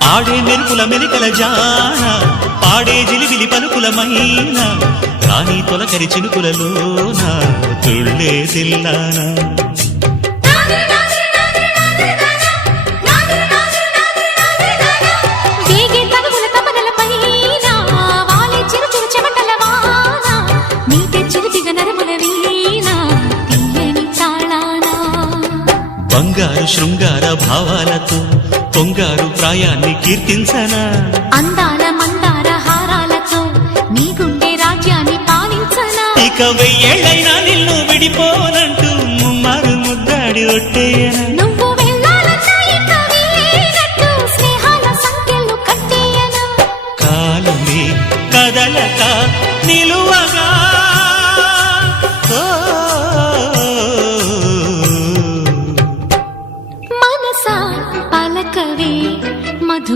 ఆడే మెరుపుల మెలికల జాన పాడే జిలిబిలి పలుకులమైన రాణి తొలకరి చినుకులలోన తుళ్ళే తిల్లానా బంగారు శృంగార భావాలతో పొంగారు ప్రాయాన్ని కీర్తించనా అందాల మందార హారాలతో నీ గుండె రాజ్యాన్ని పాలించనా ఇక 1000 ఏళ్ళైనా నిన్ను విడిపోనంటూ ముమ్మారు ముద్దాడి ఒట్టేయనా